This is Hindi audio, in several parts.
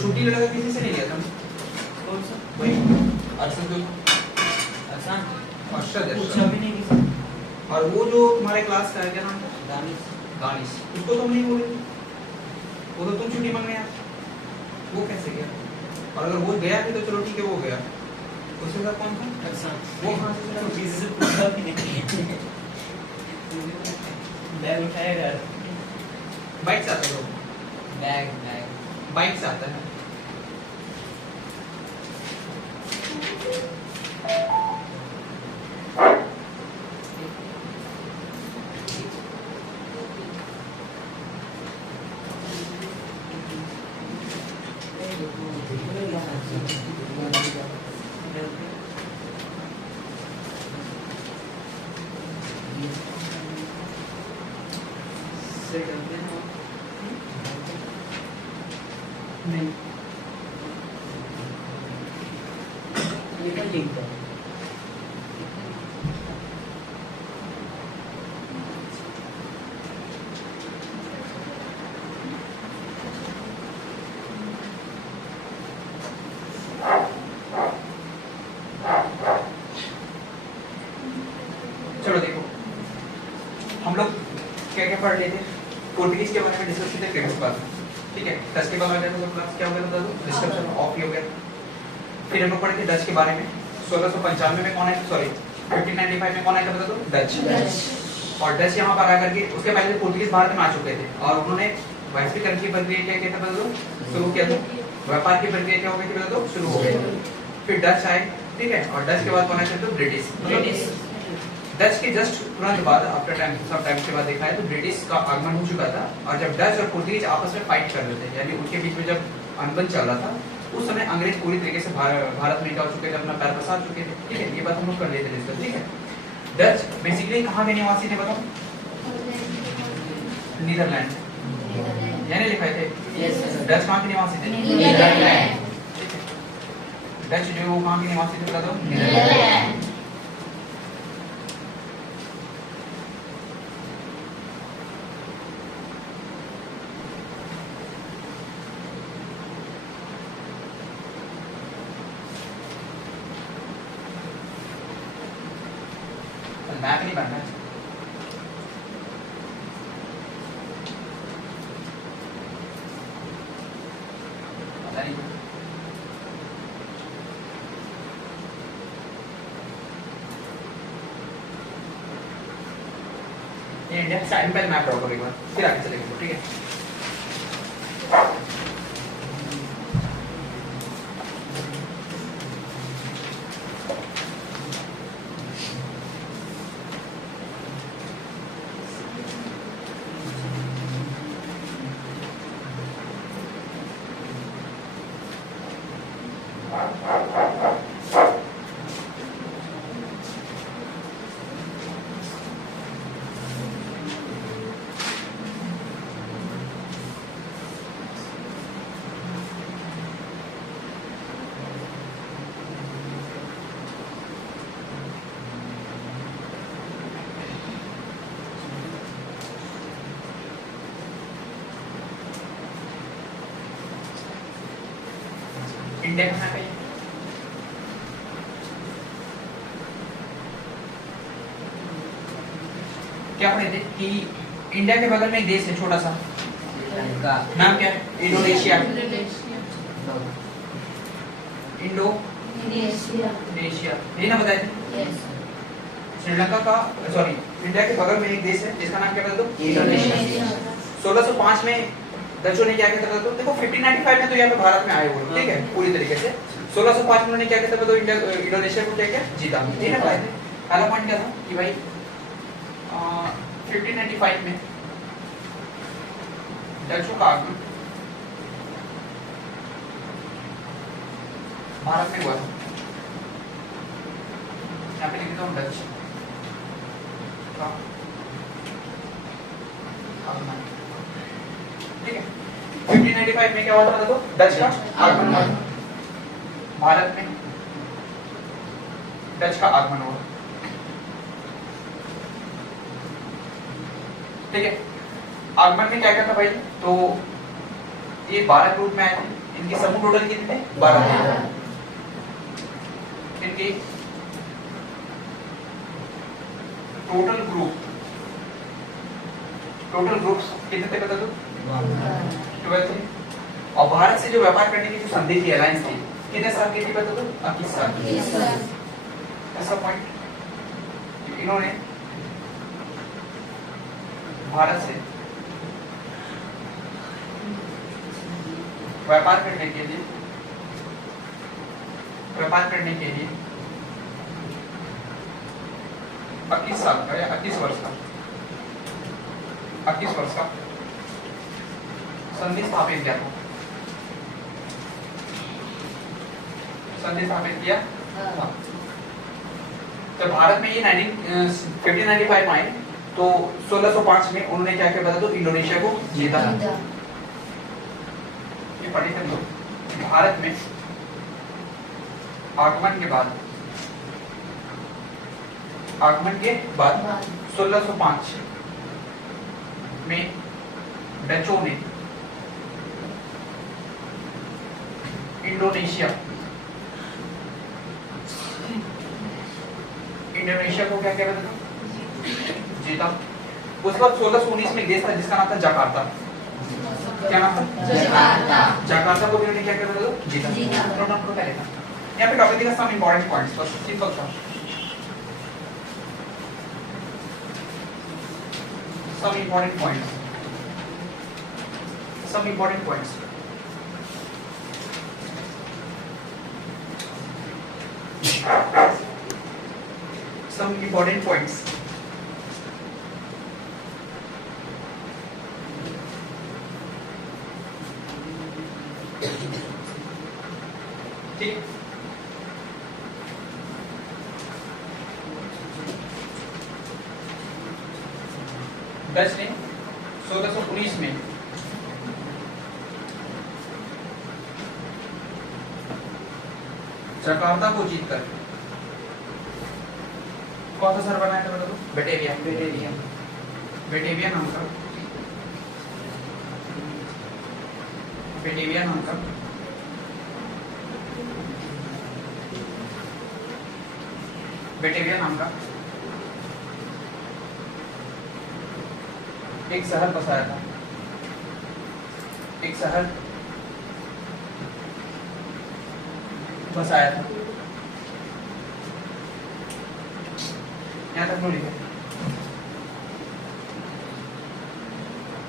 छुट्टी लगा किसी से नहीं लिया था? कौन सा? वही अर्शद पूछा भी नहीं किसी। और वो जो तुम्हारे क्लास का है क्या नाम था? दानिश। उसको तुम नहीं बोले, वो तो तुम छुट्टी मांगने आए, वो कैसे गया? और अगर वो गया भी तो चलो ठीक है, वो गया, उसके साथ कौन था? अच्छा वो कहाँ से चला? किसी से पूछा भी नहीं। बैग उठाया घर। बाइक से आता है वो, बैग बाइक से आता है। नहीं ये क्या लिंक है? चलो देखो, हम लोग क्या क्या पढ़ रहे थे? पोर्टुगीज के बारे में डिस्कस किए थे प्रीवियस क्लास में, ठीक है। डच के बारे में तो क्लास क्या हो गया था? डिस्कशन ऑफ ही हो गया। फिर हम लोग पढ़े थे डच के बारे में। 1695 में कौन है, सॉरी 1595 में कौन आया था बता दो? डच। और डच यहाँ पर आकर के, उसके पहले पोर्टुगीज भारत में आ चुके थे और उन्होंने वैश्वीकरण की प्रक्रिया क्या किया था बता दो? शुरू किया था। व्यापार की प्रक्रिया क्या हो गई थी बता दो? शुरू हो गई। फिर डच आए, ठीक है, और डच के बाद कौन आया था? ब्रिटिश। डच के जस्ट तुरंत बाद, आफ्टर टाइम सब टाइम के बाद देखा है तो ब्रिटिश का आगमन हो चुका था। और जब डच और पोर्टुगीज आपस में फाइट कर रहे थे, यानी उनके बीच में जब अनबन चल रहा था, उस समय अंग्रेज पूरी तरीके से भारत में निकल चुके थे, अपना पैर पसार चुके थे, ठीक है। ये बात हम लोग कर लेते डिस्कस, ठीक है। डच बेसिकली कहाँ के निवासी थे बताओ? नीदरलैंड, यानी लिखाए थे डच कहाँ के निवासी थे? नीदरलैंड। डच जो वो कहाँ के निवासी थे बता दो? नीदरलैंड। मैप नहीं बनना है। पता नहीं ये इंडिया साइड पहले मैप ड्रॉ करो एक बार, फिर आगे चलेंगे, ठीक है। इंडिया कहाँ पे है? क्या पढ़े थे कि इंडिया के बगल में एक देश है छोटा सा, नाम क्या है? इंडोनेशिया। इंडोनेशिया, ये ना बताए थे? श्रीलंका का, सॉरी, इंडिया के बगल में एक देश है जिसका नाम क्या बता दो? इंडोनेशिया। 1605 में डचों ने क्या किया था तो देखो 1595 में तो यहाँ पे भारत में आए हुए, ठीक है, पूरी तरीके से। 1605 में उन्होंने क्या किया था तो इंडोनेशिया को क्या किया? जीता। ठीक है भाई, पहला पॉइंट क्या था कि भाई 1595 में डचों का आगमन भारत में हुआ था। यहाँ पे लिख देता हूँ डच का आगमन। 1595 में क्या हुआ था बता दो? डच का आगमन हुआ। भारत में डच का आगमन हुआ। ठीक है, आगमन में क्या क्या था भाई? तो ये 12 ग्रुप में आए थे। इनकी समूह टोटल कितने थे? 12 थे। इनकी टोटल ग्रुप्स कितने थे बता दो? 12 थे। और भारत से जो व्यापार करने की जो संधि थी, अलायंस थी, कितने साल की थी बता दो? 21 साल। ऐसा पॉइंट इन्होंने भारत से व्यापार करने के लिए 21 साल का या 21 वर्ष का संधि स्थापित किया था। तो भारत में ये 1595 में आए तो 1605 में उन्होंने क्या किया बता दो? इंडोनेशिया को जीता। ये पढ़े थे लोग। भारत में आगमन के बाद 1605 में डचों ने इंडोनेशिया को क्या कहते थे? जीता। उसके बाद 1619 में देश था जिसका नाम था जकार्ता। क्या नाम था? जकार्ता को भी उन्होंने क्या कहते थे? जीता। नोट कर लेना। यहाँ पे टॉपिक का सम इंपॉर्टेंट पॉइंट्स, बस सिंपल सा some important points. ठीक, डच ने 1619 में जकार्ता को जीतकर कौन सा शहर बनाया था बता दो? बेटेविया नाम का एक शहर बसाया था। यहाँ तक नो लिखे।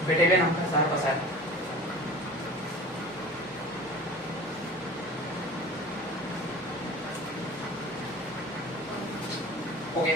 बेटेविया नाम का शहर बसाया था। ओके,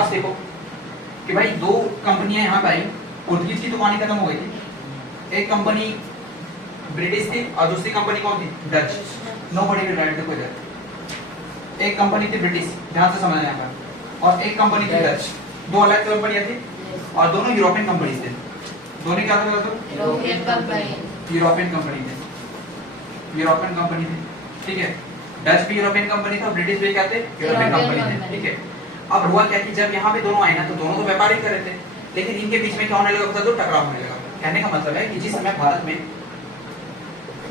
अब देखो कि भाई दो कंपनियां यहाँ पे आई, पुर्तगीज की दुकानें खत्म हो गई थी। एक कंपनी ब्रिटिश थी और दूसरी कंपनी कौन थी? डच। नोबडी विल राइट देखो इधर। एक कंपनी थी ब्रिटिश, ध्यान से समझना यहाँ पर, और एक कंपनी थी डच। दो अलग कंपनियां थी और दोनों यूरोपियन कंपनी थे। दोनों क्या था? यूरोपियन कंपनी थी। ठीक है, डच भी यूरोपियन कंपनी था, ब्रिटिश भी क्या थे? यूरोपियन कंपनी थे। ठीक है, अब हुआ क्या कि जब यहाँ पे दोनों आए ना तो दोनों तो व्यापार ही कर रहे थे, लेकिन इनके बीच में क्या होने लगा? तो टकराव होने लगा। कहने का मतलब है कि जिस समय भारत में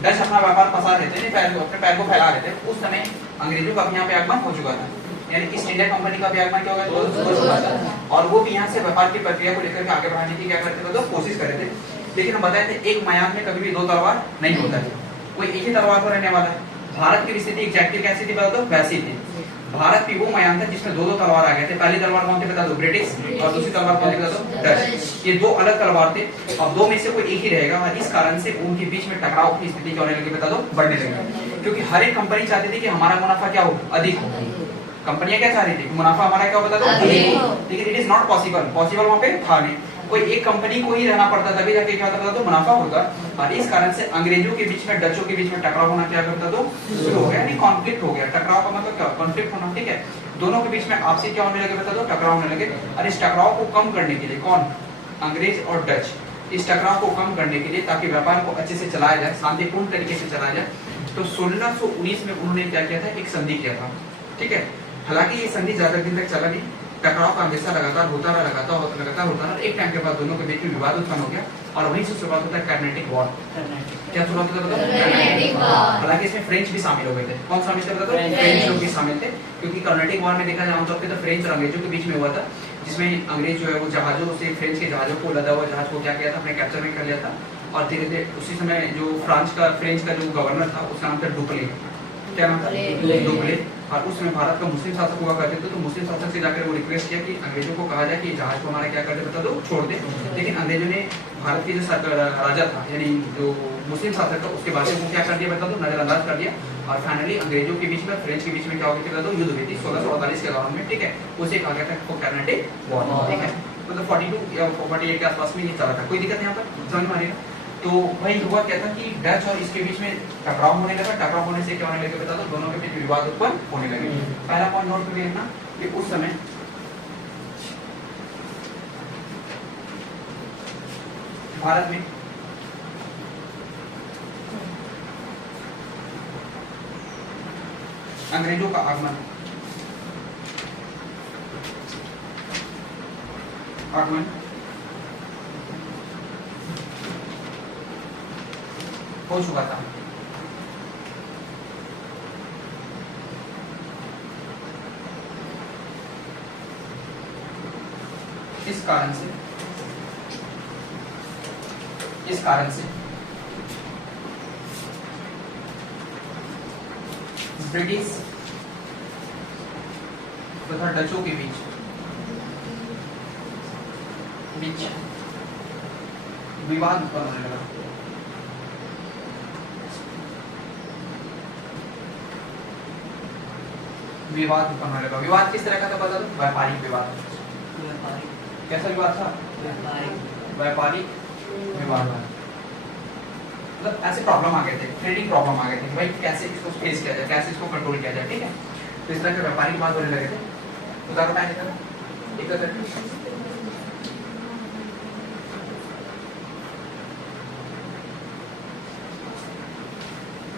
डच अपना व्यापार पसार रहे थे, अपने पैर को फैला रहे थे, उस समय अंग्रेजों का भी यहाँ पे आगमन हो चुका था। यानी ईस्ट इंडिया कंपनी का भी आगमन क्या होगा, दो चुका था, और वो भी यहाँ से व्यापार की प्रक्रिया को लेकर के आगे बढ़ाने की क्या करते थे, तो कोशिश कर रहे थे। लेकिन हम बताए थे एक मयान में कभी भी दो तलवार नहीं होता है, कोई एक ही तलवार पर रहने वाला है। भारत की स्थिति एग्जैक्टली कैसी थी बता दो, वैसी थी। भारत भी वो मयान था जिसमें दो दो तलवार आ गए थे। पहली तलवार कौन थी बता दो, ब्रिटिश, और दूसरी तलवार कौन थी बता दो, डच। ये दो अलग तलवार थे, और दो में से कोई एक ही रहेगा, और इस कारण से उनके बीच में टकराव की स्थिति क्या होने लगी बता दो, बढ़ने लगी। क्योंकि हर एक कंपनी चाहती थी कि हमारा मुनाफा क्या हो, अधिक हो। कंपनियां क्या चाह रही थी, मुनाफा हमारा क्या हो बता दो, अधिक हो। लेकिन it is not possible, possible वहां पे था नहीं, कोई एक कंपनी को ही रहना पड़ता तभी जाके क्या होता तो मुनाफा होगा। और इस कारण से अंग्रेजों के बीच में, डचों के बीच में टकराव होना क्या करता तो शुरू हो गया, यानी कॉन्फ्लिक्ट हो गया। टकराव का मतलब क्या, कॉन्फ्लिक्ट होना, ठीक है। दोनों के बीच में आपसी क्या होने लगे बता दो, टकराव होने लगे। और इस टकराव को कम करने के लिए कौन, अंग्रेज और डच, इस टकराव को कम करने के लिए ताकि व्यापार को अच्छे से चलाया जाए, शांतिपूर्ण तरीके से चलाया जाए, तो 1619 में उन्होंने क्या किया था, एक संधि किया था, ठीक है। हालांकि ये संधि ज्यादा दिन तक चला नहीं, टकराव का हमेशा लगातार होता रहा। एक टाइम के बाद दोनों के बीच में विवाद उत्पन्न हो गया, और वहीं से शुरुआत होता है कर्नाटिक वॉर। क्या शुरुआत होता है, हालांकि इसमें फ्रेंच भी शामिल हो गए थे। कौन शामिल थे बता दो, फ्रेंच लोग भी शामिल थे, क्योंकि कर्नाटिक वॉर में देखा जाए आमतौर पर तो फ्रेंच और अंग्रेजों के बीच में हुआ था, जिसमें अंग्रेज जो है वो जहाजों से, फ्रेंच के जहाजों को, लदा हुआ जहाज को क्या किया था, अपने कैप्चर में कर लिया था। और धीरे धीरे उसी समय जो फ्रांस का जो गवर्नर था उसका नाम था डुप्ले, क्या नाम था, डुप्ले। और उस समय भारत का मुस्लिम शासक हुआ करते थे, तो मुस्लिम शासक से जाकर वो रिक्वेस्ट किया कि अंग्रेजों को कहा जाए कि जहाज को हमारा क्या कर दे बता दो, छोड़ दे। लेकिन अंग्रेजों ने भारत के जो राजा था, यानी जो मुस्लिम शासक था, उसके बातों को क्या कर दिया बता दो, नजरअंदाज कर दिया। और फाइनली अंग्रेजों के बीच में, फ्रेंच के बीच में क्या हो गया बता दो, युद्ध हुई थी 1648 के दौरान में, ठीक है। उसे कहा गया था कर्नाटिक वॉर, ठीक है। मतलब 42 या 48 के आसपास में ये चला था, कोई दिक्कत नहीं यहाँ पर, समझ में आ रही है। तो वही हुआ क्या था कि डच और इसके बीच में टकराव होने लगा। टकराव होने से क्या होने लगे बता दो, दोनों के बीच विवाद उत्पन्न होने लगे। पहला पॉइंट नोट करके रखना कि उस समय भारत में अंग्रेजों का आगमन हो चुका था। इस कारण से ब्रिटिश तथा डचों के बीच विवाद उत्पन्न होने लगा। विवाद किस तरह का था बता दो, व्यापारिक विवाद। कैसा विवाद था, व्यापारिक विवाद। मतलब ऐसे प्रॉब्लम आ गए थे, ट्रेडिंग प्रॉब्लम आ गए थे, भाई कैसे इसको फेस किया जाए, कैसे इसको कंट्रोल किया जाए, ठीक है। तो इस तरह के व्यापारिक विवाद होने लगे थे। उदाहरण क्या है,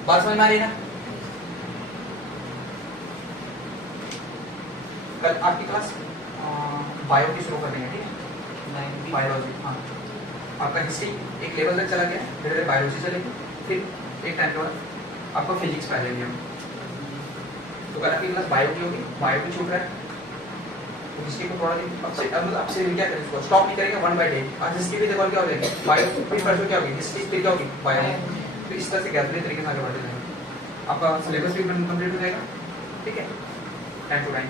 बात समझ में आ रही है ना। कल आपकी क्लास बायो की शुरू कर देंगे, ठीक है। बायोलॉजी, हाँ। आपका हिस्ट्री एक लेवल तक चला गया, धीरे धीरे बायोलॉजी चलेगी, फिर एक टाइम के बाद आपको फिजिक्स पढ़ा लेंगे हम। तो कल आपकी क्लास बायो की होगी, बायो की छूट रहा है। तो हिस्ट्री को थोड़ा अब से क्या करें, इसको स्टॉप नहीं करेंगे 1 बाय डे। आज हिस्ट्री भी देखो क्या हो जाएगी, बायो फिर परसों क्या होगी, हिस्ट्री फिर क्या होगी, बायो। तो इस तरह से ग्रेजुअली तरीके से आगे बढ़ते जाएंगे। आपका सिलेबस भी कंप्लीट हो जाएगा, ठीक है, टाइम टू टाइम।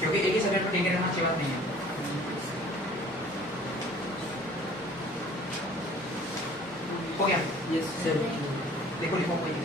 क्योंकि एक ही सब्जेक्ट में टिके रहना अच्छी बात नहीं है। हो गया, यस सर। देखो लिखो कोई नहीं।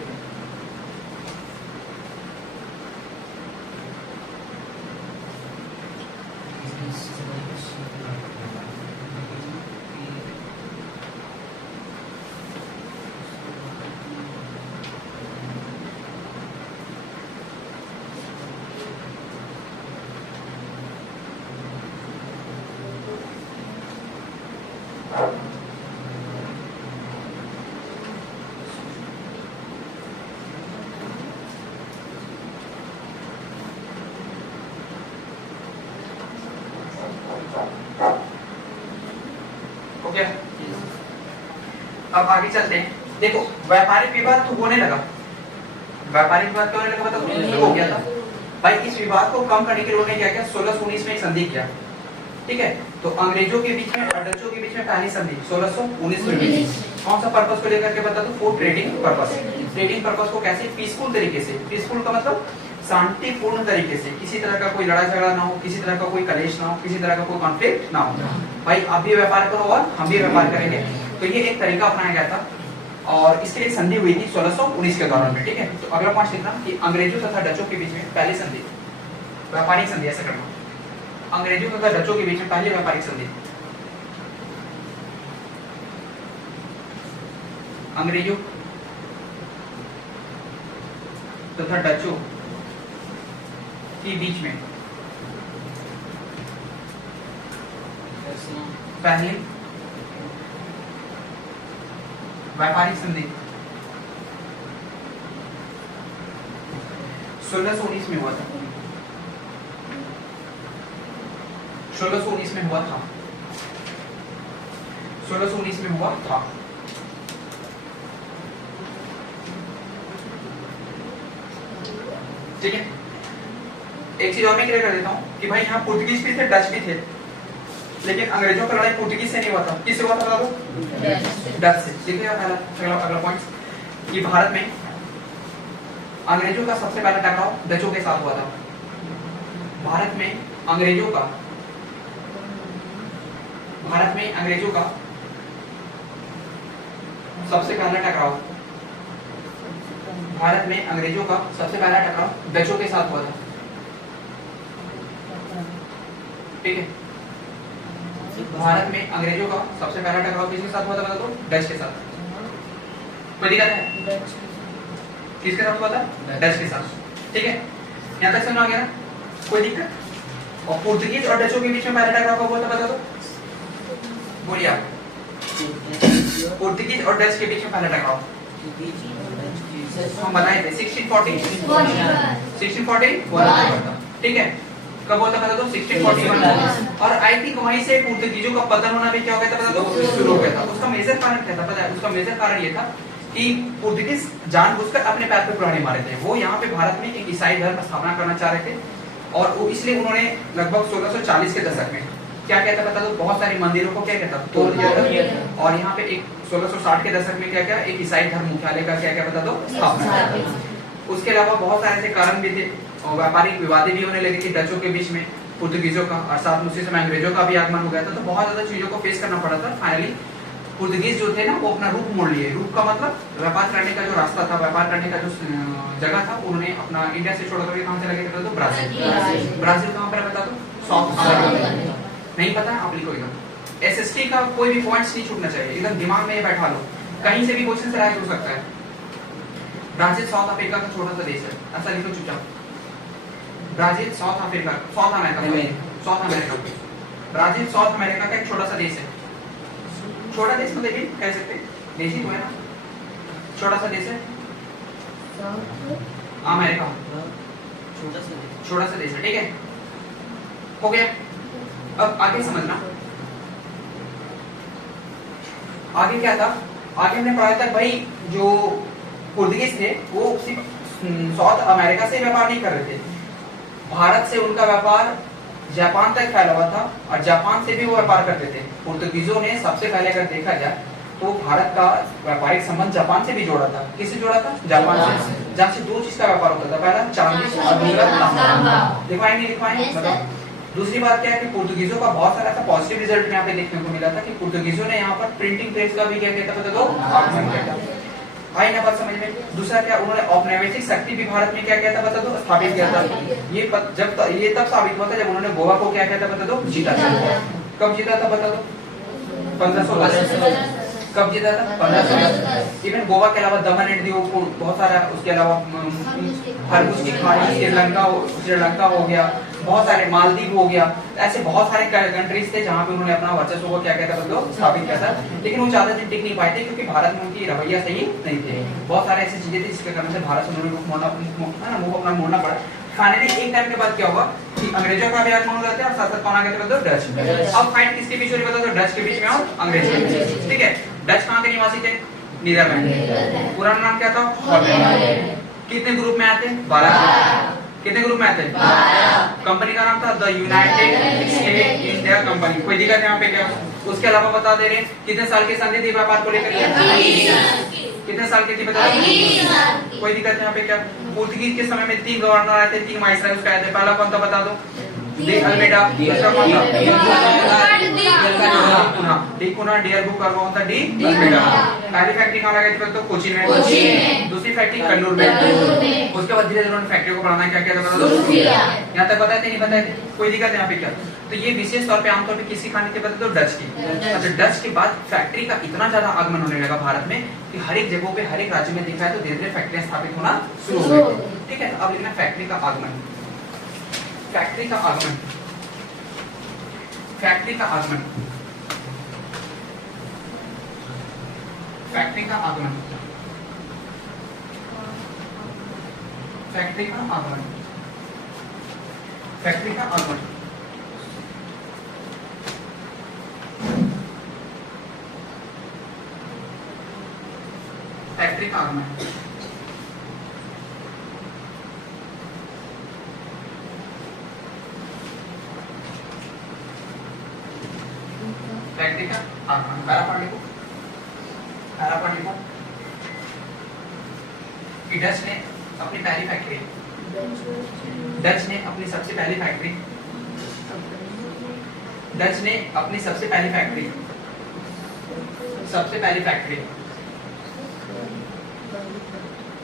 ओके, अब आगे चलते हैं। देखो व्यापारिक विवाद तो होने लगा, व्यापारिक विवाद क्यों होने लगा बता दो, शुरू हो गया था भाई। इस विवाद को कम करने के लिए उन्होंने क्या किया, 1619 में एक संधि किया, ठीक है। तो अंग्रेजों के बीच में और डचों के बीच में पहली संधि 1619 में हुई। कौन सा पर्पस को लेकर के बता दो, for trading purpose. Trading purpose को कैसे, पीसफुल तरीके से, पीसफुल का मतलब शांतिपूर्ण तरीके से, किसी तरह का कोई लड़ाई झगड़ा ना हो, किसी तरह का कोई कलेश ना हो, किसी तरह का कोई कॉन्फ्लिक्ट ना हो। भाई आप भी व्यापार करो और हम भी व्यापार करेंगे, तो ये एक तरीका अपनाया गया था और इसके लिए संधि हुई थी 1619 के दौरान में, ठीक है। तो अगला पॉइंट लिखना कि अंग्रेजों तथा डचों के बीच में पहली संधि, व्यापारिक संधि, ऐसा करना, अंग्रेजों तथा डचों के बीच में पहली व्यापारिक संधि, अंग्रेजों तथा डचों के बीच में पहली व्यापारिक संधि 1619 में हुआ था, 1619 में हुआ था, 1619 में हुआ था। ठीक है, एक चीज और मैं क्लियर कर देता हूं कि भाई यहाँ पुर्तगीज भी थे, डच भी थे, लेकिन अंग्रेजों का लड़ाई पुर्तगीज से नहीं हुआ था, किससे हुआ था बता दो, डच से। ठीक है, अगला पॉइंट कि भारत में अंग्रेजों का सबसे पहला टकराव डचों के साथ हुआ था। भारत में अंग्रेजों का सबसे पहला टकराव, भारत में अंग्रेजों का सबसे पहला टकराव डचों के साथ हुआ था, ठीक है। भारत में अंग्रेजों का सबसे पहला टकराव किसके साथ हुआ था बता दो, डच के साथ। कोई दिक्कत है, किसके साथ हुआ था, डच के साथ, ठीक है। यहाँ तक समझ आ गया ना, कोई दिक्कत। और पुर्तगीज और डचों के बीच में पहला टकराव कब हुआ था बता दो, बोलिए आप। पुर्तगीज और डच के बीच में पहला टकराव हम बताए थे 1640 हुआ था, ठीक है। कब हुआ था बता दो, 1641। और आई थिंक वहीं से पुर्तगीजों का पतन होना भी क्या हो गया था बता दो, शुरू हो गया था। उसका मेजर कारण क्या था पता है, उसका मेजर कारण ये था कि पुर्तगीज जानबूझकर अपने पैर पे कुल्हाड़ी मारे थे। वो यहाँ पे भारत में एक ईसाई धर्म स्थापना करना चाह रहे थे और इसलिए उन्होंने लगभग 1640 के दशक में क्या कहता बता दो, बहुत सारे मंदिरों को क्या कहता तोड़ दिया था। और यहाँ पे एक 1660 के दशक में क्या क्या एक ईसाई धर्म मुख्यालय का क्या क्या बता दो, स्थापना। उसके अलावा बहुत सारे ऐसे कारण भी थे और व्यापारिक विवादें भी होने लगी थी डचों के बीच में पुर्तगीजों का, और साथ में उसी समय अंग्रेजों का भी आगमन हो गया था। तो बहुत ज्यादा चीजों को फेस करना पड़ा था। फाइनली पुर्तगीज जो थे ना वो अपना रूप मोड़ लिए। रूप का मतलब व्यापार करने का जो रास्ता था, व्यापार करने का जो जगह था, उन्होंने अपना इंडिया से छोड़ करके कहां से लगे थे तो ब्राजील। ब्राजील कहां पर बता दो, साउथ अमेरिका। नहीं पता है आप लिखो एकदम, एसएसटी का कोई भी पॉइंट्स नहीं छूटना चाहिए, एकदम दिमाग में ये बैठा लो, कहीं से भी क्वेश्चन से राइट हो सकता है। ब्राजील साउथ अफ्रीका का छोटा सा देश है, ऐसा लिखो चुपचाप। Brazil south Africa, south America, Brazil south America का एक छोटा सा देश है। छोटा देश मतलब भी कह सकते हैं, देश ही तो है ना, छोटा सा देश है अमेरिका, छोटा सा देश है, ठीक है, हो गया। अब आगे समझना, आगे क्या था, आगे हमने पढ़ा था भाई जो पुर्तगीज थे वो सिर्फ साउथ अमेरिका से व्यापार नहीं कर रहे थे, भारत से उनका व्यापार जापान तक फैला हुआ था और जापान से भी वो व्यापार करते थे। पुर्तगीजों ने सबसे पहले अगर देखा जाए तो भारत का व्यापारिक संबंध जापान से भी जोड़ा था। किससे जोड़ा था, जापान से, जहाँ से दो चीज का व्यापार होता था, पहला चांदी और दूसरा तांबा। लिखवाएं नहीं लिखवाएं बताओ। दूसरी बात क्या है कि पुर्तगीजों का बहुत सारा ऐसा पॉजिटिव रिजल्ट यहाँ पे देखने को मिला था कि पुर्तगीजों ने यहाँ पर प्रिंटिंग प्रेस का भी क्या कहता था तो आगमन किया था। आई ना बात समझ में। दूसरा क्या, उन्होंने औपनिवेशिक शक्ति भी भारत में क्या किया था बता दो, स्थापित किया था। ये तब साबित हुआ था जब उन्होंने गोवा को क्या कहता बता दो, जीता था। कब जीता था बता दो, 1510। कब जीता था, 1510। इवन गोवा के अलावा दमन एंड दीव को बहुत सारा, उसके अलावा खरबूज की खाड़ी, श्रीलंका हो गया, बहुत सारे मालदीव हो गया, ऐसे बहुत सारे कंट्रीज थे जहाँ पे उन्होंने अपना वर्चस्व को क्या कहता बता दो, स्थापित किया था। लेकिन वो ज्यादा दिन टिक नहीं पाए थे क्योंकि भारत में उनकी रवैया सही नहीं थे। बहुत सारे ऐसी चीजें थी जिसके कारण से भारत से उन्होंने मुंह अपना मोड़ना पड़ा। फाइनली एक टाइम के बाद क्या हुआ कि अंग्रेजों का भी आगमन हो जाता है और साथ साथ कौन आ गया था डच। अब फाइट किसके बीच हो रही बता दो, डच के बीच में और अंग्रेजों के बीच, ठीक है। डच कहाँ के निवासी थे, नीदरलैंड। पुराना नाम क्या था, हॉलैंड, कितने ग्रुप में आते हैं? 12। कितने ग्रुप में आते हैं? 12। कंपनी का नाम था the United state India company. कोई दिक्कत यहाँ पे क्या? उसके अलावा बता दे रहे हैं कितने साल की संधि थी व्यापार को लेकर? कितने साल की थी बता? कोई दिक्कत यहाँ पे क्या? पुर्तगीज के समय में 3 गवर्नर आए थे, 3 वाइसराय उसका आए थे। पहला कौन था बता दो? De Almeida. दूसरा कौन था? डी कुना, डी अल्बू करवा होता, डी अल्मेडा। पहली फैक्ट्री कहाँ लगाई थी तो कोचीन में। दूसरी फैक्ट्री कन्नूर में। उसके बाद धीरे धीरे उन्होंने फैक्ट्री को बढ़ाना क्या किया था बता दो? यहाँ तक बताए थे नहीं बताए थे? कोई दिक्कत यहाँ पे क्या? तो ये विशेष तौर पे आमतौर पे किसी खाने के बता दो? डच की। अच्छा, डच के बाद फैक्ट्री का इतना ज्यादा आगमन होने लगा भारत में कि हर एक जगहों पे हर एक राज्य में दिखा है तो धीरे धीरे फैक्ट्रियां स्थापित होना शुरू हो गई। ठीक है, अब लिखना फैक्ट्री का आगमन। फैक्ट्री का आगमन। फैक्ट्री का आगमन। फैक्ट्री का आगमन। फैक्ट्री का आगमन। फैक्ट्री का आगमन। फैक्ट्री का आगमन। फैक्ट्री का आगमन। कारा पानी को कि डच ने अपनी पहली फैक्ट्री, डच ने अपनी सबसे पहली फैक्ट्री, डच ने अपनी सबसे पहली फैक्ट्री, सबसे पहली फैक्ट्री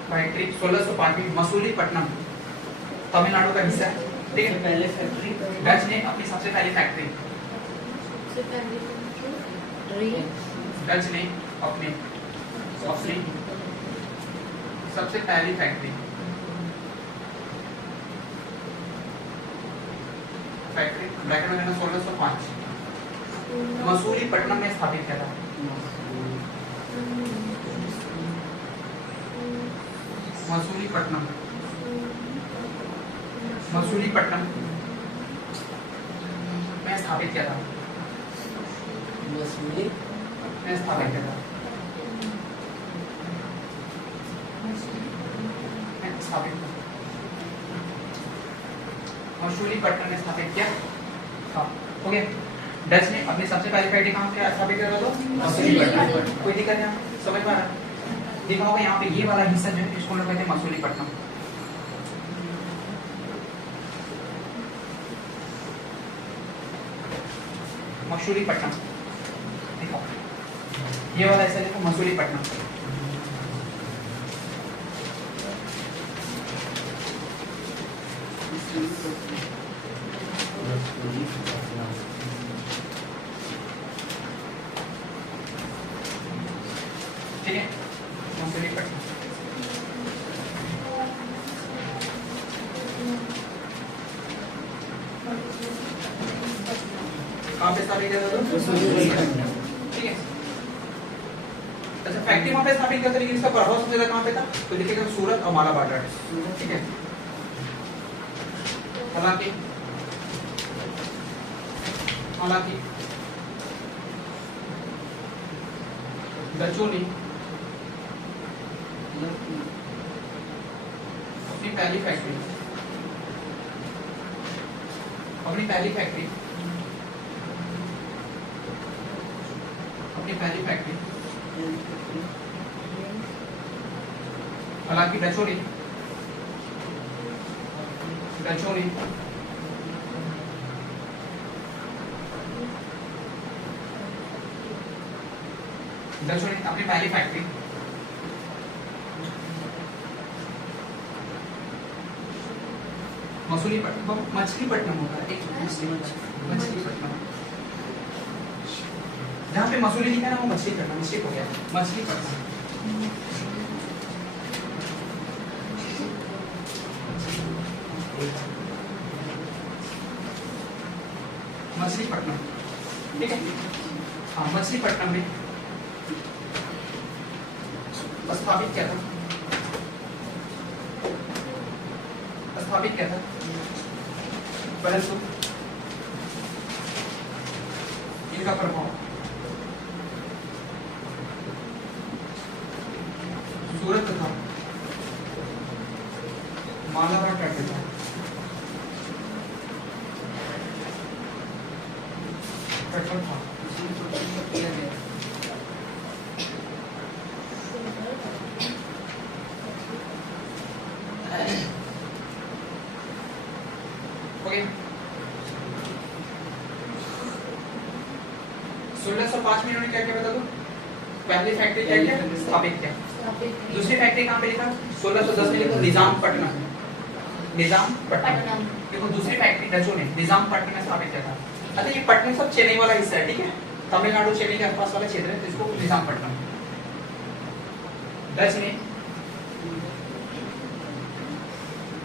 फैक्ट्री 1605 में मसूलीपट्टनम, तमिलनाडु का हिस्सा है। ठीक है, पहले फैक्ट्री डच ने अपनी सबसे पहली फैक्ट्री, डच ने अपनी सबसे पहली फैक्ट्री, फैक्ट्री ब्रैकेट में 1605 मसूलीपट्टनम में स्थापित किया था। मसूलीपट्टनम, मसूलीपट्टनम में स्थापित किया था। मसूली में स्थापित किया था। मसूलीपट्टनम में स्थापित किया था। हो गया। डच ने अपनी सबसे पहली फैक्ट्री कहाँ पे स्थापित किया था तो मसूलीपट्टनम। कोई दिक्कत नहीं, समझ में आ रहा है? देखा होगा यहाँ पे ये वाला हिस्सा जो है इसको लोग कहते हैं मसूलीपट्टनम। मसूलीपट्टनम देखो, ये वाला हिस्सा देखो मसूलीपट्टनम। ठीक है, मसूलीपट्टनम। कहाँ पे स्थापित किया था? ठीक है। अच्छा, फैक्ट्री वहाँ पे स्थापित किया था, लेकिन इसका प्रभाव सबसे ज्यादा कहाँ पे था? तो देखिएगा सूरत और मालाबार। ठीक है, हालांकि डचों ने अपनी पहली फैक्ट्री, हालांकि डचों ने अपनी पहली फैक्ट्री मसूलीपट्टनम, मछलीपट्टनम होता है, मछलीपट्टनम। जहाँ पे मसूली लिखा है ना वो मछलीपट्टनम, मिस्टेक हो गया, मछलीपट्टनम। मछलीपट्टनम, ठीक है। हाँ, मछलीपट्टनम में स्थापित किया था, परंतु इनका प्रभाव सूरत तथा पेट्रोल था। किया गया ओके 1605 में इन्होंने क्या क्या बता दो। पहली फैक्ट्री क्या क्या स्थापित किया। दूसरी फैक्ट्री कहाँ पे लिखा 1610 में लिखो निजामपट्टनम। निजामपट्टनम देखो दूसरी फैक्ट्री डचों ने निजामपट्टनम में स्थापित किया था। अच्छा ये पट्टनम सब चेन्नई वाला हिस्सा है ठीक है, तमिलनाडु चेन्नई के आसपास वाला क्षेत्र है, तो इसको निजामपट्टनम। डच ने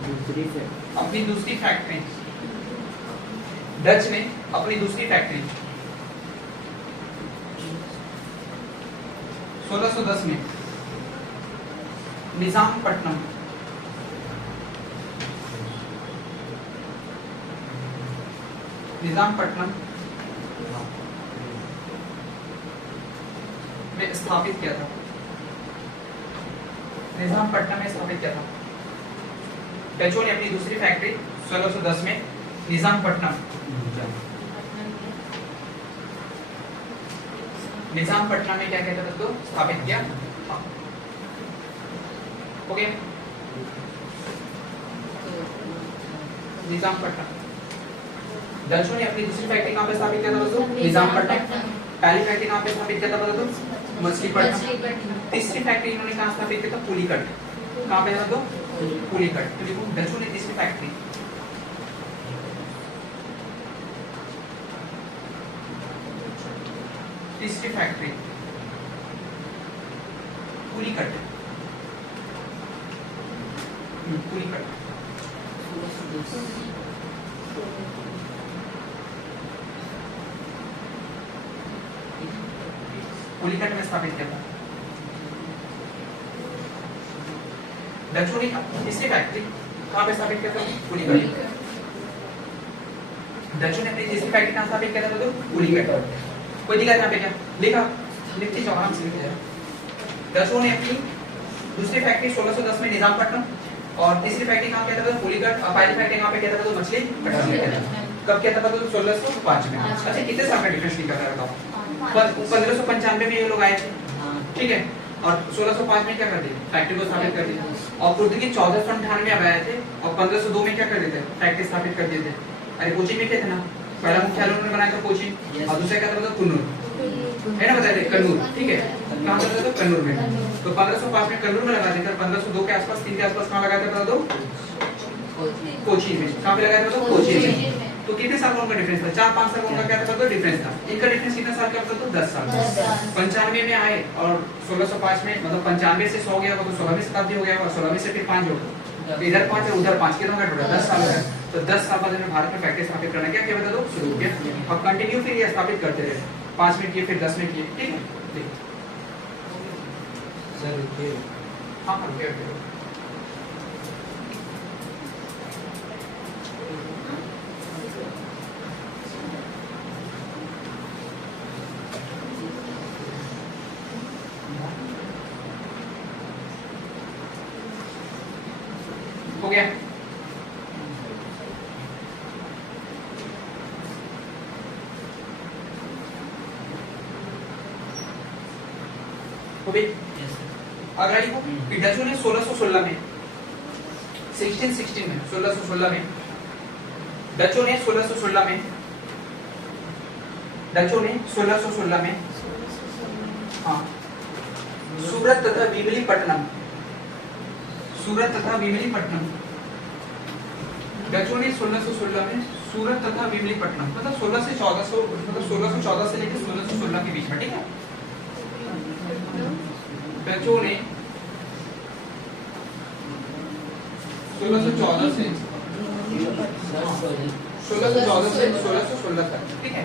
दूसरी से अपनी दूसरी फैक्ट्री डच ने अपनी दूसरी फैक्ट्री 1610 में निजामपट्टनम में स्थापित किया था। निजामपट्टनम में स्थापित किया था। डचों ने अपनी दूसरी फैक्ट्री 1610 में निजामपट्टनम में क्या कहते थे तो स्थापित किया। ओके निजामपट्टनम डचों ने अपनी दूसरी फैक्ट्री कहां पे स्थापित किया था दोस्तों निजामपट्टनम। पहली फैक्ट्री कहां पे स्थापित किया था दोस्तों मछलीपट्टनम। तीसरी फैक्ट्री इन्होंने कहां स्थापित किया था पुलिकट। कहां पे था दोस्तों पुलिकट। तो देखो डचों ने तीसरी फैक्ट्री पुलिकट पुलिकट में स्थापित किया था। डचों ने तीसरी फैक्ट्री कहां पे स्थापित किया था पुलिकट। डचों ने अपनी तीसरी फैक्ट्री कहां स्थापित किया था तो पुलिकट। कोई दिक्कत यहाँ पे क्या लिखा लिखते जाओ आराम से लिखते जाओ। डचों ने अपनी दूसरी फैक्ट्री 1610 में निजामपट्टनम और तीसरी फैक्ट्री कहां किया था तो पुलिकट और पहली फैक्ट्री कहां पे किया था तो मछलीपट्टनम में किया था। कब किया था तो 1605 में। अच्छा कितने साल का डिफरेंस निकल रहा है बताओ। 1595 में ये लोग आए थे ठीक है और 1605 में क्या कर दिया फैक्ट्री को स्थापित कर दिया। और पुर्तगाली 1498 में आए थे और 1502 में क्या कर दिए थे फैक्ट्री स्थापित कर दिए थे। अरे कोची में क्या था ना पहला मुख्यालय उन्होंने बनाया था कोची और दूसरा क्या था मतलब कन्नूर है ना बताया थे कन्नूर ठीक है। कहां था तो कन्नूर में। तो 1505 में कन्नूर में लगा दिया था। 1502 के आसपास 3 के आसपास कहां लगाया था तो कोची में। कहां पे लगाया था तो कोची में। तो कितने साल का उनका डिफरेंस था 4-5 साल का उनका क्या था तो डिफरेंस था। इनका डिफरेंस कितना साल का था तो 10 साल। 95 में आए और 1605 में मतलब 95 से 100 गया तो 16वीं शताब्दी हो गया और 16वीं से फिर 5 हो गया। इधर 5 और उधर 5 कितना का टोटल 10 साल हो गया। तो 10 साल बाद में भारत में फैक्ट्री स्थापित करना क्या क्या बता दो शुरू किया और कंटिन्यू फिर ये स्थापित करते रहे। 5 में किए फिर 10 में किए ठीक है। सर रुकिए हां ओके ओके हो गया। हो गई। अगला लिखो कि डचों ने 1616 में 1616 में डचों ने 1616 में हाँ सूरत तथा विमलीपट्टनम डचों ने 1616 में सूरत तथा विमलीपट्टनम मतलब 16 से 1400 मतलब 1614 से लेकर 1616 के बीच में ठीक है। डचों ने 1614 से 1616 तक ठीक है।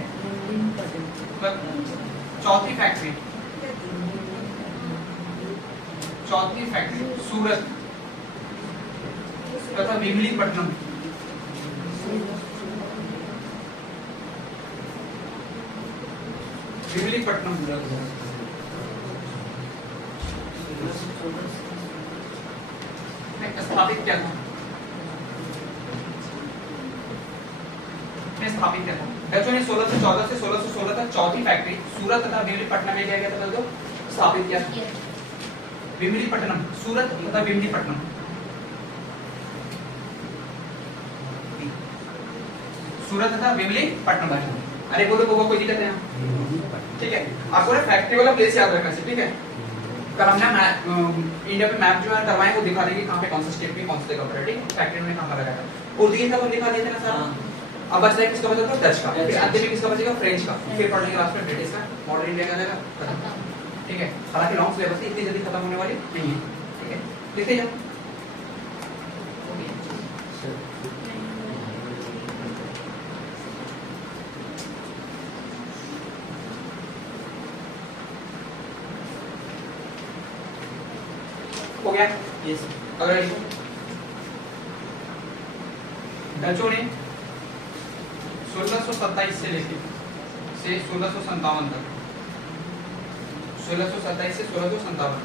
चौथी फैक्ट्री सूरत तथा विमलीपट्टनम स्थापित किया था स्थापित किया था। डचों ने 1614 से 1616 तक चौथी फैक्ट्री सूरत तथा विमलीपट्टनम में क्या किया था दोस्तों? स्थापित किया। विमलीपट्टनम, सूरत तथा विमलीपट्टनम, सूरत तथा विमलीपट्टनम। अरे बोलो बोलो, कोई दिक्कत है? ठीक है, आपको ना फैक्ट्री वाला प्लेस याद रखना चाहिए, ठीक है? कल हमने इंडिया पे मैप जो है करवाए, वो दिखा देंगे कहाँ पे कौन सा स्टेट में कौन सा जगह पर है, ठीक है? फैक्ट्री में कहाँ पर लगाया था। पोर्तुगीज का तो दिखा दिए थे ना सर। अब बचता है किसका? बचा तो डच का, फिर अंत में किसका बचेगा? फ्रेंच का, फिर पढ़ लेंगे लास्ट में ब्रिटिश का, मॉडर्न इंडिया का जाएगा, ठीक है? हालांकि लॉन्ग सिलेबस है, इतनी जल्दी खत्म होने वाली नहीं है, ठीक है? लिखते जाओ। हो गया? यस अगला लिखो। डचों ने 1627 से लेके 1657 तक, 1627 से 1657।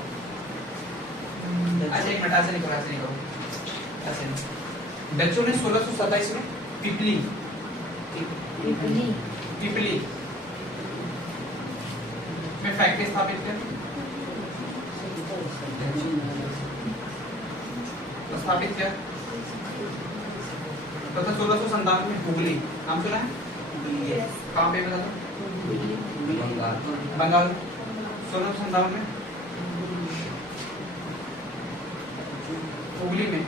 अच्छा एक मिनट, ऐसे नहीं करो, ऐसे नहीं करो, ऐसे नहीं। डचों ने 1627 में पिपली में फैक्ट्री स्थापित की, तथा 1657 में हुगली, नाम सुना है? कहाँ पे बता दो? बंगाल। 1657 में हुगली में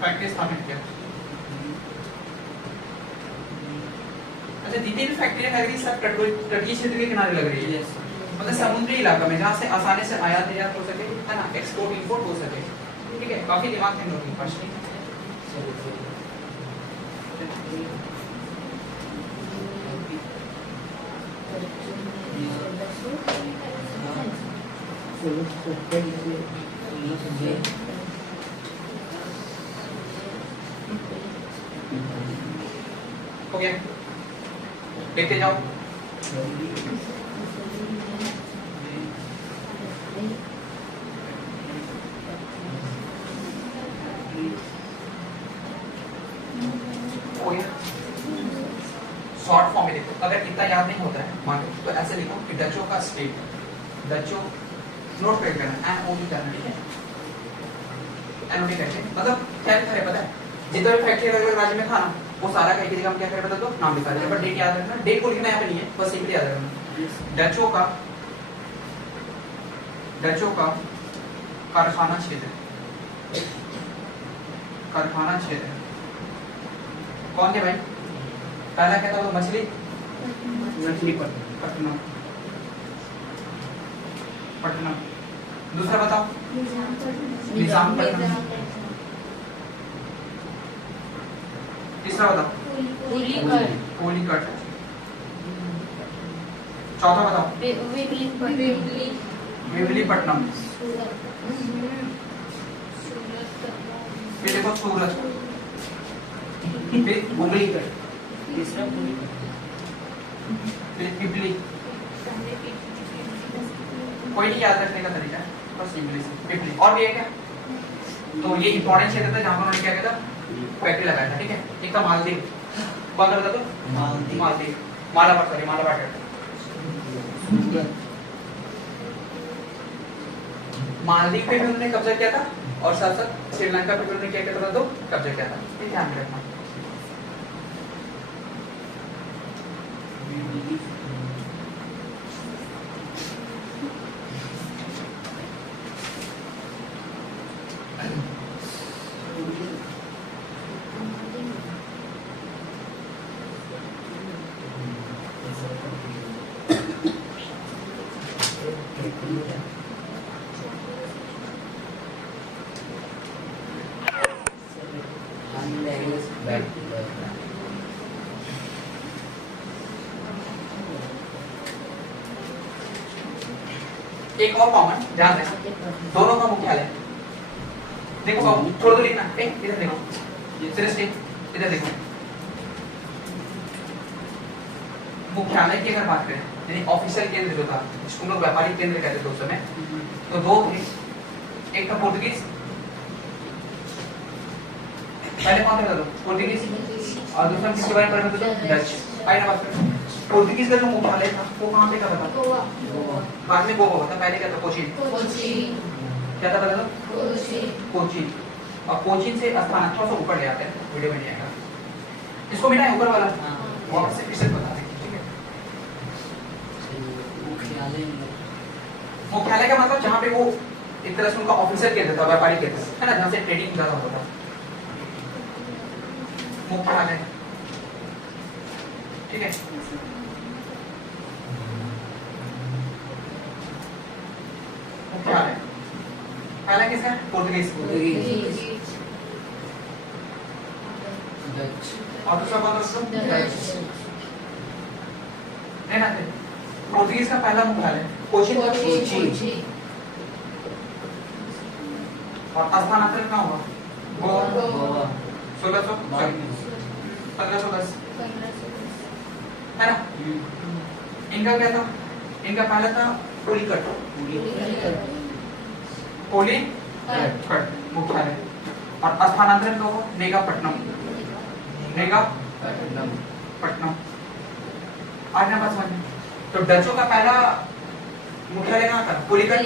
फैक्ट्री स्थापित किया। अच्छा, जितनी भी फैक्ट्रियां लग रही है सब तटीय क्षेत्र के किनारे लग रही है, मतलब समुद्री इलाका में, जहाँ से आसानी से आयात निर्यात हो सके, है ना, एक्सपोर्ट इंपोर्ट हो सके, ठीक है? काफी दिमाग में लोग प्रश्न है। हो गया? देखते जाओ। शॉर्ट फॉर्म में देखो, अगर इतना याद नहीं होता है मान लो तो ऐसे लिखो कि डचों का स्टेट, डचों नोट कर लेना, एनओडी करना, ठीक है? एनओडी करके मतलब क्या करे पता है? जितना भी फैक्ट्री अलग अलग राज्य में था ना, वो सारा का एक जगह में क्या करे पता तो नाम लिखा देना, पर डेट याद रखना, डेट को लिखना यहाँ पे नहीं है, बस सिंपली याद रखना। डचों का कारखाना क्षेत्र, कारखाना क्षेत्र कौन थे भाई? पहला क्या था? वो मछलीपट्टनम, पटना। दूसरा बताओ? निजामपट्टनम। तीसरा बताओ? कोलीकट। चौथा बताओ? विमलीपट्टनम। फिर देखो सूरत, फिर हुगली, फिर पिपली। कोई नहीं याद रखने का तरीका है, बस सिंपली पिपली। और भी है क्या? तो ये इंपॉर्टेंट क्षेत्र था जहाँ पर उन्होंने क्या किया था? फैक्ट्री लगाया था, ठीक है? एक था मालदीव, कौन था बता दो? मालदीव, मालाबार, सॉरी मालाबार। मालदीव पे भी उन्होंने कब्जा किया था और साथ साथ श्रीलंका पे भी उन्होंने क्या किया था? तो कब्जा किया था, ये ध्यान में रखना। एक और कॉमन ध्यान रखें, दोनों का मुख्यालय देखो, छोड़ दो लिखना, इधर देखो, इधर देखो। मुख्यालय की अगर बात करें, यानी ऑफिशियल केंद्र जो था, जिसको हम लोग व्यापारिक केंद्र कहते थे उस समय, तो दो थे। एक था पोर्तुगीज, पहले कौन था? पोर्तुगीज और दूसरा किसके बारे में पढ़ा था? डच। आई ना बात करें। पोर्तुगीज का जो मुख्यालय था वो कहाँ पे था बता? गोवा। बाद में गोवा था, पहले क्या था? कोचीन। क्या था बता? कोचीन। और कोचीन से स्थान थोड़ा सा ऊपर ले आते हैं, वीडियो में नहीं आएगा, इसको मिटा है ऊपर वाला वापस से फिर से बता दें, ठीक है? मुख्यालय का मतलब जहाँ पे वो एक तरह से उनका ऑफिसर कहते था, व्यापारी कहते थे, है ना, जहाँ से ट्रेडिंग ज्यादा होता था, मुख्यालय, ठीक है? मुख्यालय पहला किसका? पोर्तुगीज। और दूसरा कौन था? डच। नहीं ना, पोर्तुगीज का पहला मुख्यालय कोचीन। और स्थानांतरण कहाँ हुआ? गोवा। 1510 है ना? इनका क्या था? इनका पहला था पुलिकट मुख्यालय, और स्थानांतरण कहाँ हुआ? नेगापट्टनम। आज ना बात समझ में। तो डचों का पहला मुख्यालय कहाँ था? पुलिकट।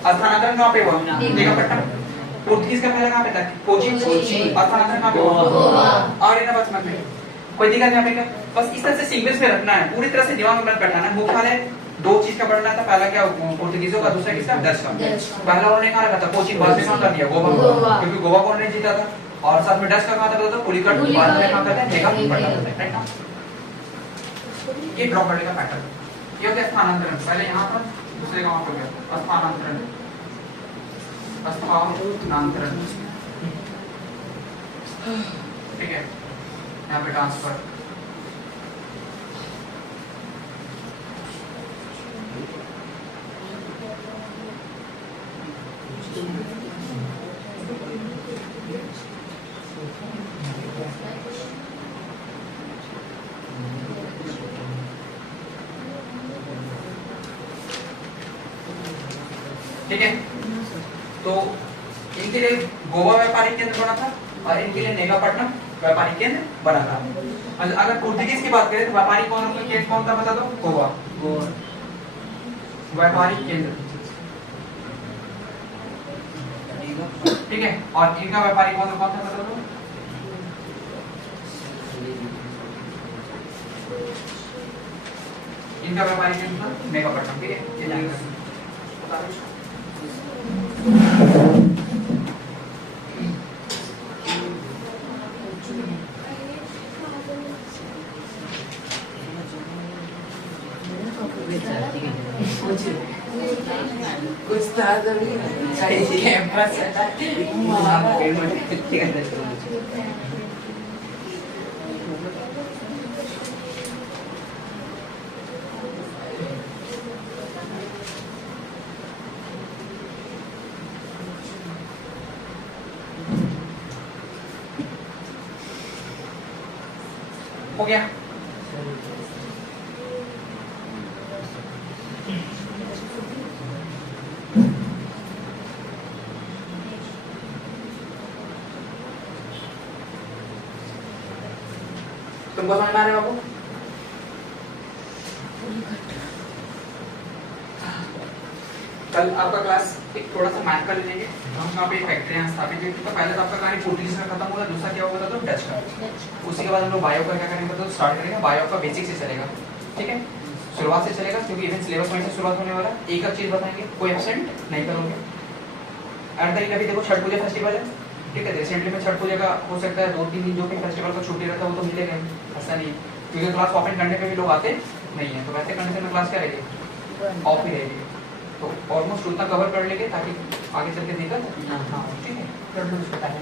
स्थानांतरण कहाँ पे हुआ? नेगापट्टनम। पोर्तुगीज का पहला कहाँ पे था? कोचीन। स्थानांतरण कहाँ पे हुआ? और ये ना बात समझ में, कोई दिक्कत यहाँ पे क्या? बस इस तरह से सीक्वेंस में रखना है, पूरी तरह से दिमाग में करना है। मुख्यालय दो चीज का पढ़ना था, पहला क्या? पोर्तुगीजों का, दूसरा किसका? डच का। पहला उन्होंने कहाँ रखा था? कोचीन। बाद में कहाँ कर दिया? गोवा, क्योंकि गोवा को उन्होंने जीता था। और साथ में डच का कहाँ था? पुलिकट। बाद में कहाँ करते हैं? नेगापट्टनम। ये ड्रॉ करने का पैटर्न, ये होता है स्थानांतरण। पहले यहाँ पर, दूसरे का वहाँ पर गया। स्थानांतरण, ठीक है? यहाँ पे ट्रांसफर, ठीक है? तो इनके लिए गोवा व्यापारिक केंद्र बना था और इनके लिए नेगापट्टनम व्यापारिक केंद्र बना था। अगर पोर्तुगीज की बात करें तो व्यापारिक केंद्र कौन था बता दो? गोवा व्यापारिक केंद्र, ठीक है? और इनका व्यापारिक केंद्र कौन था बता दो? इनका व्यापारिक केंद्र था नेगापट्टनम, ठीक है? ये ध्यान रखना। कुछ था कैंपस हो गया? तुमको समझ में आ रहा है बाबू? कल आपका क्लास एक थोड़ा सा मैथ का ले लेंगे, हम यहाँ पे फैक्ट्रियाँ स्थापित की। तो पहले तो आपका कहानी पोर्टुगीज का खत्म होगा, दूसरा क्या होगा तो डच का। उसी के बाद हम लोग बायो का क्या करेंगे तो स्टार्ट करेंगे। बायो का बेसिक से चलेगा, ठीक है? शुरुआत से चलेगा क्योंकि इवन सिलेबस वहीं से शुरुआत होने वाला है। एक चीज बताएंगे, कोई एब्सेंट नहीं करोगे। एट तरीका भी देखो, छठ पूजा फेस्टिवल है, ठीक है? रिसेंटली में छठ पूजा का हो सकता है 2-3 दिन जो कि फेस्टिवल का छुट्टी रहता है वो तो मिलेगा, ऐसा नहीं, क्योंकि क्लास ओपन करने पे भी लोग आते नहीं है। तो वैसे कंडीशन में क्लास क्या रहेगी? ऑफ ही रहेगी। तो ऑलमोस्ट उतना कवर कर लेंगे ताकि आगे चल के दिक्कत ना हो, ठीक है? कर लो इसको पहले।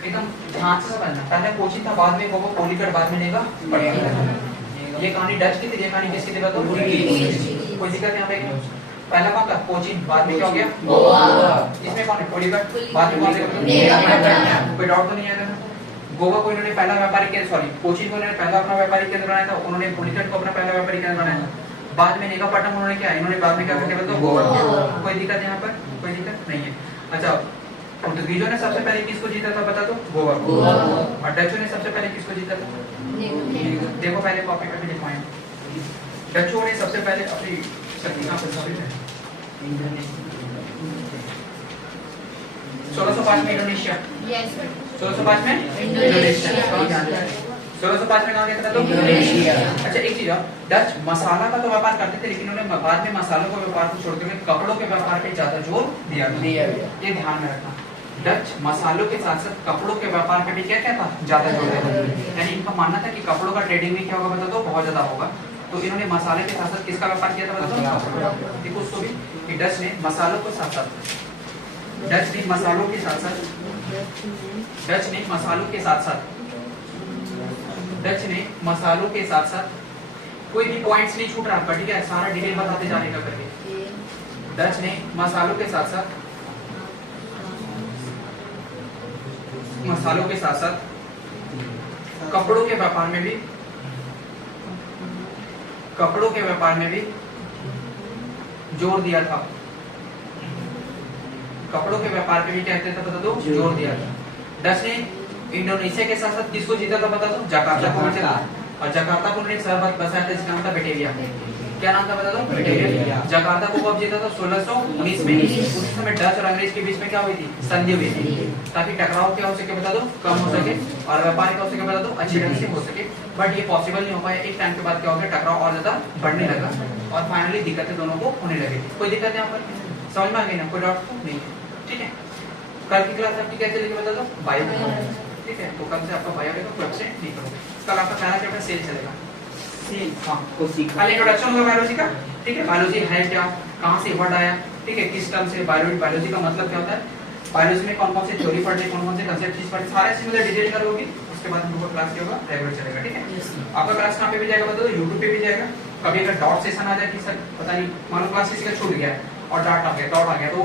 एकदम ध्यान से समझना, पहले कोची था, बाद में गोवा, पोलिकट, बाद में नेगा पट्टनम। ये कहानी डच की थी, ये कहानी किसकी थी बताओ? कोई दिक्कत यहाँ पे? पहला कौन था? कोचीन, बाद में क्या हो गया? गोवा। इसमें कौन है? पोलिकट, बाद में कौन है? नेगापट्टनम। कोई डाउट तो नहीं आएगा? गोवा को इन्होंने पहला व्यापारिक केंद्र, सॉरी कोचीन को इन्होंने पहला अपना व्यापारिक केंद्र बनाया था, उन्होंने पोलिकट को अपना पहला व्यापारिक केंद्र बनाया था। बाद में नेगापट्टनम उन्होंने क्या, इन्होंने बाद में क्या किया तो गोवा। कोई दिक्कत यहाँ पर, कोई दिक्कत नहीं है। अच्छा, पुर्तगीजों ने सबसे पहले किसको जीता था बता दो, गोवा को। और डचों ने सबसे पहले किसको जीता था, देखो पहले कॉपी पे भी लिखवाएं। डचों ने सबसे पहले अपनी शक्ति कहाँ पर 1605 में इंडोनेशिया, 1605 में इंडोनेशिया, 1605 में कहाँ गया था तो इंडोनेशिया। अच्छा एक चीज और, डच मसाला का तो व्यापार करते थे, लेकिन उन्होंने बाद में मसालों के व्यापार को छोड़ते हुए कपड़ों के व्यापार पे ज्यादा जोर दिया था। ये ध्यान में रखना, डच मसालों के साथ साथ कपड़ों के व्यापार पे भी क्या क्या था, ज्यादा जोर दिया था। यानी इनका मानना था कि कपड़ों का ट्रेडिंग भी क्या होगा बता दो, बहुत ज्यादा होगा। तो इन्होंने मसाले के साथ साथ किसका व्यापार किया था बता दो, देखो उसको भी कि डच ने मसालों के साथ साथ, डच ने मसालों के साथ साथ, डच ने मसालों के साथ साथ, डच ने मसालों के साथ साथ, कोई भी पॉइंट्स नहीं छूट रहा, ठीक है, सारा डिटेल बताते जाने का करके। डच ने मसालों के साथ साथ, मसालों के साथ साथ कपड़ों के व्यापार में भी, कपड़ों के व्यापार में भी जोर दिया था। कपड़ों के व्यापार पे भी क्या कहते थे बता दो, जोर दिया था। डच ने इंडोनेशिया के साथ साथ किसको जीता था बता दो, जकार्ता को जीता। और जकार्ता को उन्होंने शहर बसाया था जिसका नाम था बटेरिया। क्या नाम था बता दो, बटेरिया। जकार्ता को कब जीता था, 1619 में। उस समय डच और अंग्रेज के बीच में क्या हुई थी, संधि हुई थी, ताकि टकराव क्या हो सके बता दो, कम हो सके, और व्यापार क्या हो सके बता दो, अच्छी ढंग से हो सके। बट ये पॉसिबल नहीं हो पाया। एक टाइम के बाद क्या हो गया, टकराव और ज्यादा बढ़ने लगा और फाइनली दिक्कतें दोनों को होने लगी। कोई दिक्कत यहाँ पर समझ में आ गई ना, कोई डाउट नहीं है, ठीक है। कल की क्लास आपकी क्या चलेगी बता दो, बायो, ठीक है। तो कल से आपका बायो रहेगा, कोई अपसेट नहीं करोगे। कल आपका पहला चैप्टर सेल चलेगा, हाँ, कल इंट्रोडक्शन होगा बायोलॉजी का, ठीक है। बायोलॉजी है क्या, कहाँ से वर्ड आया, ठीक है, किस टर्म से बायोलॉजी का मतलब क्या होता है, बायोलॉजी में कौन कौन से थ्योरी पढ़ने, कौन कौन से कंसेप्ट चीज पढ़ने, सारे चीज मुझे डिटेल करोगे। उसके बाद हम लोग क्लास क्या होगा, रेगुलर चलेगा, ठीक है। आपका क्लास कहाँ पे भी जाएगा बता दो, यूट्यूब पे भी जाएगा। कभी अगर डॉट सेशन आ जाए कि सर पता नहीं मान लो क्लास किसी का छूट गया है और डॉट आ गया तो